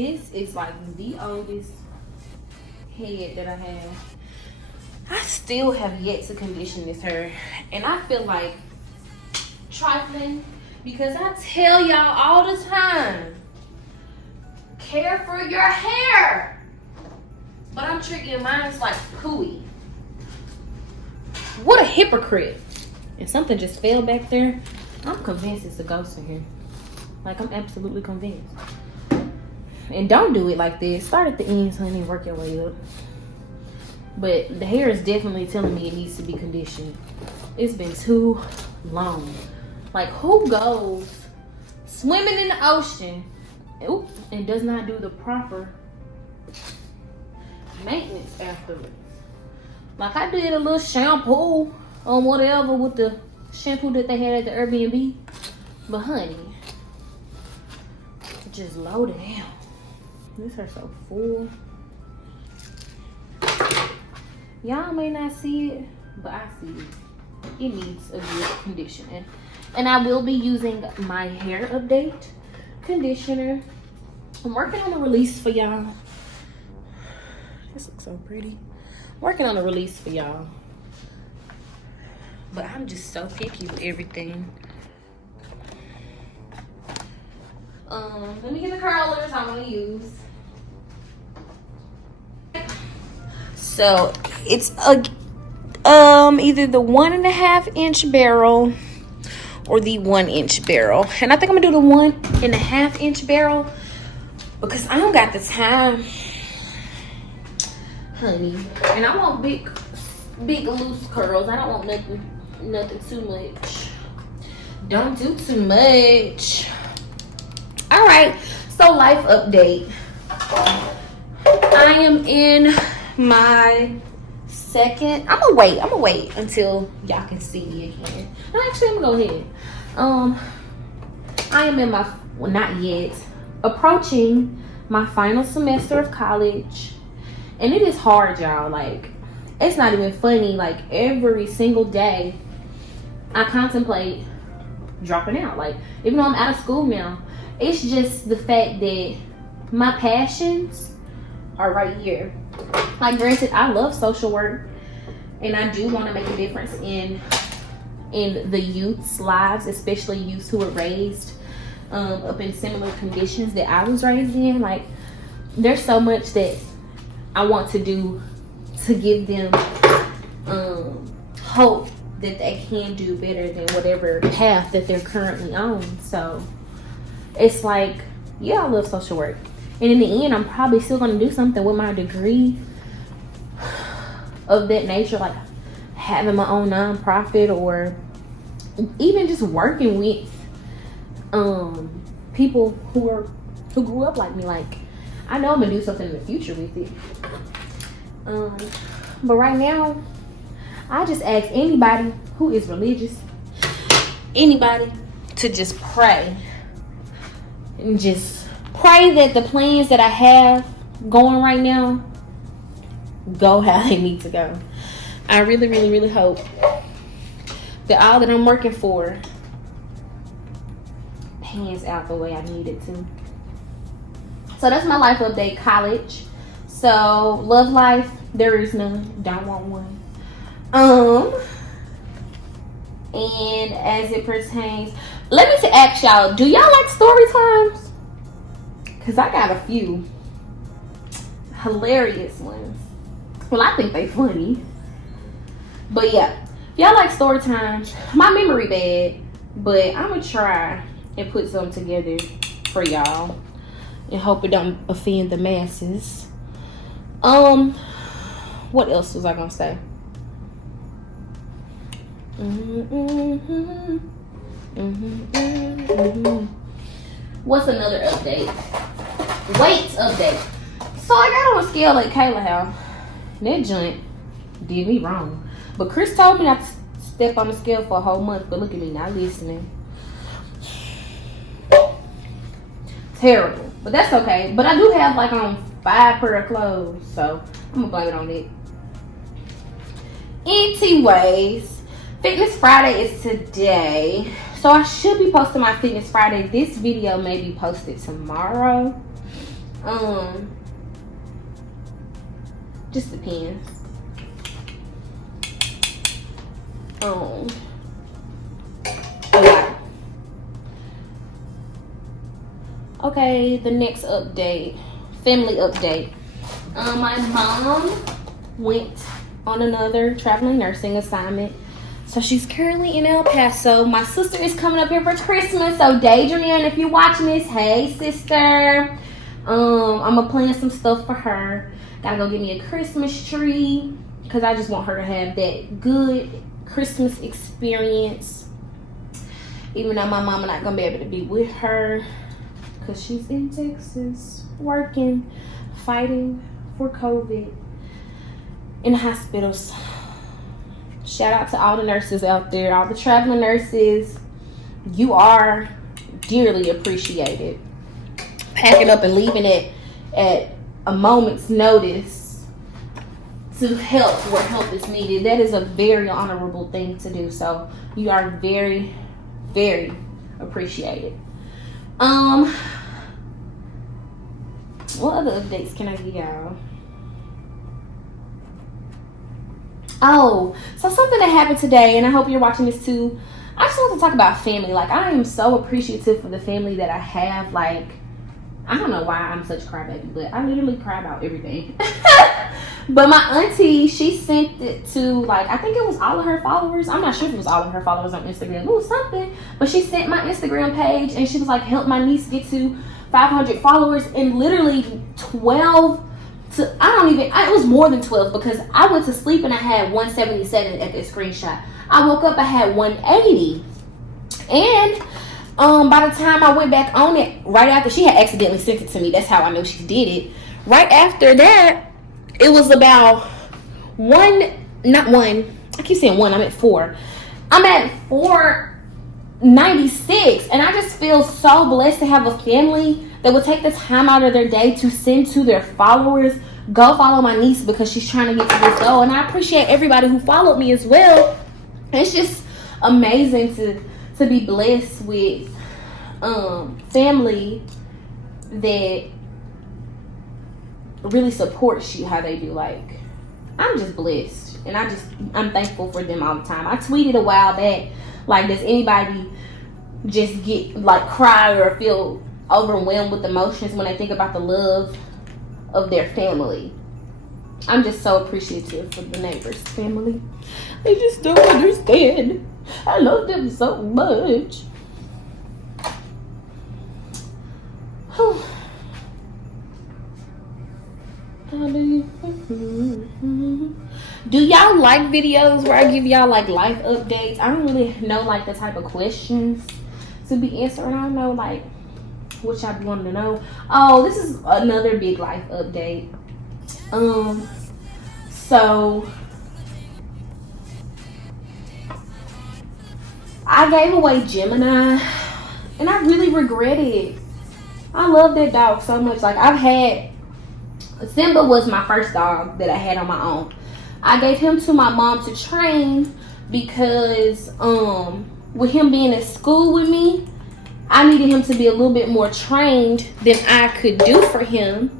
this is like the oldest head that I have. I still have yet to condition this hair, and I feel like trifling because I tell y'all all the time, care for your hair. But I'm treating mine like pooey. What a hypocrite. And something just fell back there. I'm convinced it's a ghost in here. Like, I'm absolutely convinced. And don't do it like this. Start at the ends, honey, work your way up. But the hair is definitely telling me it needs to be conditioned. It's been too long. Like, who goes swimming in the ocean and does not do the proper maintenance afterwards? Like, I did a little shampoo or whatever with the shampoo that they had at the Airbnb. But honey, just low down. This hair so full. Y'all may not see it, but I see it. It needs a good conditioning. And I will be using my hair update conditioner. I'm working on a release for y'all. This looks so pretty. Working on a release for y'all. But I'm just so picky with everything. Let me get the curlers I'm gonna use. So it's a either the 1.5 inch barrel or the 1 inch barrel. And I think I'm gonna do the 1.5 inch barrel because I don't got the time, honey. And I want big loose curls. I don't want nothing too much. Don't do too much. All right, so life update. I am in my second. I'm gonna wait until y'all can see me again. No, actually, I'm gonna go ahead. I am in my, well, not yet, approaching my final semester of college, and it is hard, y'all. Like, it's not even funny. Like, every single day I contemplate dropping out. Like, even though I'm out of school now, it's just the fact that my passions are right here. Like, granted, I love social work, and I do want to make a difference in the youth's lives, especially youths who were raised up in similar conditions that I was raised in. Like, there's so much that I want to do to give them hope that they can do better than whatever path that they're currently on. So it's like, yeah, I love social work, and in the end I'm probably still going to do something with my degree of that nature, like having my own nonprofit, or even just working with people who grew up like me. Like, I know I'm gonna do something in the future with it, but right now I just ask anybody who is religious, anybody, to just pray, and just pray that the plans that I have going right now go how they need to go. I really, really, really hope that all that I'm working for pans out the way I need it to. So that's my life update. College. So love life, there is none. Don't want one. And as it pertains, let me ask y'all, do y'all like story times? Because I got a few hilarious ones. Well, I think they funny. But yeah, if y'all like story times, my memory bad, but I'm gonna try and put some together for y'all and hope it don't offend the masses. What else was I gonna say? What's another update? Weight update. So I got on a scale at Kayla house. That joint did me wrong. But Chris told me not to step on the scale for a whole month. But look at me, not listening. Terrible. But that's okay. But I do have like on 5 pair of clothes. So I'm going to blame it on it. Anyways, Fitness Friday is today. So I should be posting my Fitness Friday. This video may be posted tomorrow. Just depends. A lot. Okay, the next update, family update. My mom went on another traveling nursing assignment, so she's currently in El Paso. My sister is coming up here for Christmas, so Daydrian, if you're watching this, hey sister. I'm gonna plan some stuff for her. Gotta go get me a Christmas tree because I just want her to have that good Christmas experience, even though my mama not gonna be able to be with her because she's in Texas working, fighting for COVID in hospitals. Shout out to all the nurses out there, all the traveling nurses. You are dearly appreciated. Packing up and leaving it at a moment's notice to help where help is needed. That is a very honorable thing to do. So you are very, very appreciated. What other updates can I give y'all? Oh, so something that happened today, and I hope you're watching this too. I just want to talk about family. Like, I am so appreciative for the family that I have. Like, I don't know why I'm such a crybaby, but I literally cry about everything. But my auntie, she sent it to, like, I think it was all of her followers. I'm not sure if it was all of her followers on Instagram. It was something. But she sent my Instagram page, and she was like, help my niece get to 500 followers. And literally 12 to, it was more than 12 because I went to sleep and I had 177 at the screenshot. I woke up, I had 180. And by the time I went back on it, right after she had accidentally sent it to me, that's how I know she did it. Right after that, it was about I keep saying one, I'm at 4. I'm at 496, and I just feel so blessed to have a family that will take the time out of their day to send to their followers, go follow my niece because she's trying to get to this goal. And I appreciate everybody who followed me as well. It's just amazing to be blessed with family that really supports you how they do. Like, I'm just blessed, and I'm thankful for them all the time. I tweeted a while back, like, does anybody just get like cry or feel overwhelmed with emotions when they think about the love of their family? I'm just so appreciative for the neighbors' family. They just don't understand. I love them so much. Do y'all like videos where I give y'all like life updates? I don't really know like the type of questions to be answering. I don't know like what y'all be wanting to know. Oh, this is another big life update. So I gave away Gemini, and I really regret it. I love that dog so much. Like, Simba was my first dog that I had on my own. I gave him to my mom to train because with him being at school with me, I needed him to be a little bit more trained than I could do for him.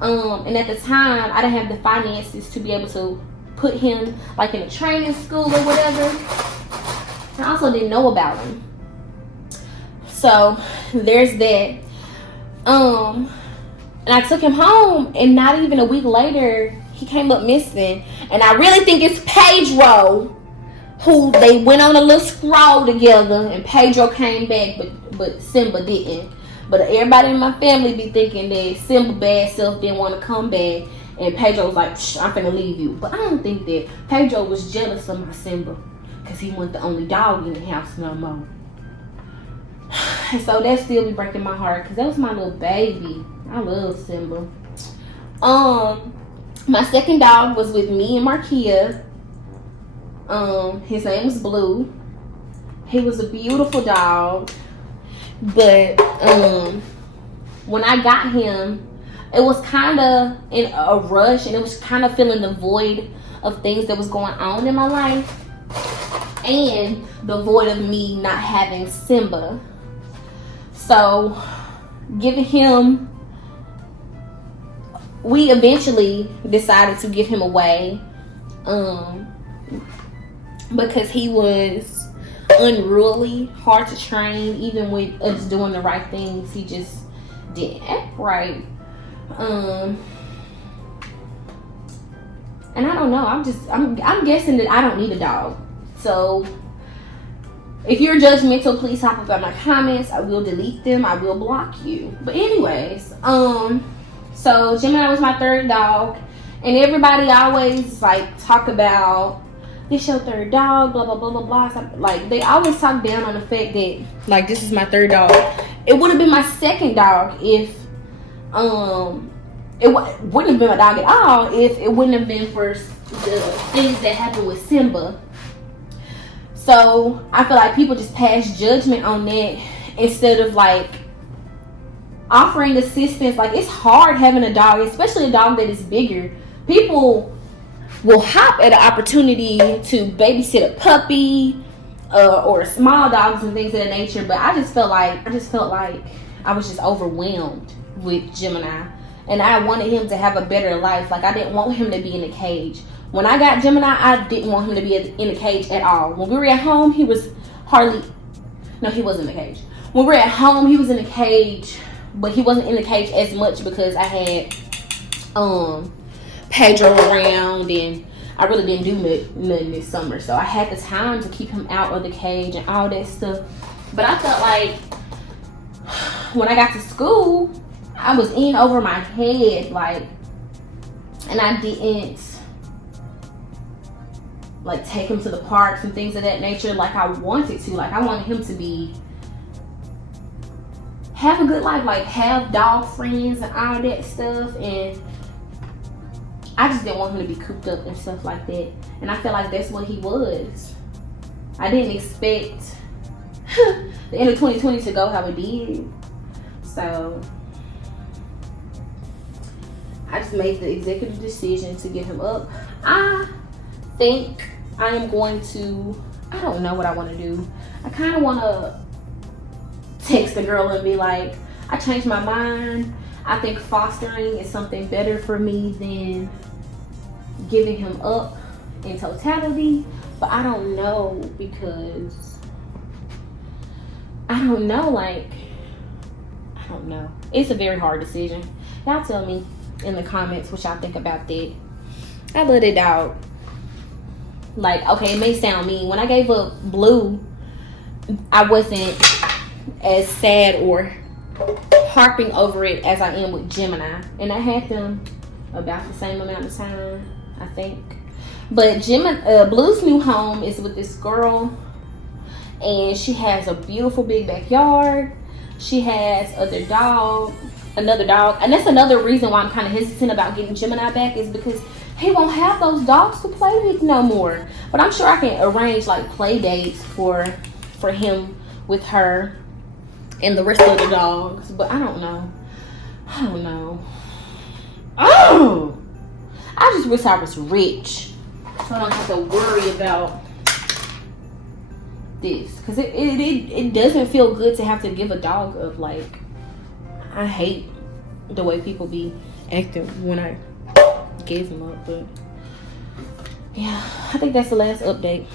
And at the time, I didn't have the finances to be able to put him like in a training school or whatever. I also didn't know about him. So there's that. And I took him home, and not even a week later, he came up missing. And I really think it's Pedro, who they went on a little scroll together, and Pedro came back, but Simba didn't. But everybody in my family be thinking that Simba bad self didn't want to come back, and Pedro was like, I'm finna leave you. But I don't think that. Pedro was jealous of my Simba because he wasn't the only dog in the house no more. And so that still be breaking my heart because that was my little baby. I love Simba. My second dog was with me and Markia. His name was Blue. He was a beautiful dog. But when I got him, it was kind of in a rush, and it was kind of filling the void of things that was going on in my life, and the void of me not having Simba. So giving him we eventually decided to give him away, because he was unruly, hard to train. Even with us doing the right things, he just didn't act right. And I don't know, I'm guessing that I don't need a dog. So if you're judgmental, please hop up on my comments. I will delete them. I will block you. But anyways, so Gemini was my third dog, and everybody always like talk about, this your third dog, blah blah blah blah blah. So, like, they always talk down on the fact that like this is my third dog. It would have been my second dog if it wouldn't have been my dog at all if it wouldn't have been for the things that happened with Simba. So I feel like people just pass judgment on that instead of like offering assistance. Like, it's hard having a dog, especially a dog that is bigger. People will hop at an opportunity to babysit a puppy or small dogs and things of that nature. But I just felt like I was just overwhelmed with Gemini, and I wanted him to have a better life. Like, I didn't want him to be in a cage. When I got Gemini, I didn't want him to be in a cage at all. When we were at home, he was he wasn't in a cage. When we were at home, he was in a cage, but he wasn't in the cage as much because I had Pedro around, and I really didn't do nothing this summer. So I had the time to keep him out of the cage and all that stuff. But I felt like when I got to school, I was in over my head, like, and I didn't like take him to the parks and things of that nature like I wanted to. Like, I wanted him to have a good life, like have dog friends and all that stuff, and I just didn't want him to be cooped up and stuff like that. And I feel like that's what he was. I didn't expect the end of 2020 to go how it did. So I just made the executive decision to get him up. I think I am going to, I don't know what I want to do. I kind of want to text the girl and be like, I changed my mind. I think fostering is something better for me than giving him up in totality. But I don't know, because I don't know, like, I don't know. It's a very hard decision. Y'all tell me in the comments what y'all think about that. I love that dog. Like, okay, it may sound mean. When I gave up Blue, I wasn't as sad or harping over it as I am with Gemini. And I had them about the same amount of time, I think. But Blue's new home is with this girl, and she has a beautiful big backyard. She has another dog, and that's another reason why I'm kind of hesitant about getting Gemini back, is because he won't have those dogs to play with no more. But I'm sure I can arrange like play dates for him with her and the rest of the dogs. But I don't know. Oh, I just wish I was rich so I don't have to worry about this, because it doesn't feel good to have to give a dog up. Like, I hate the way people be acting when I gave him up. But yeah, I think that's the last update.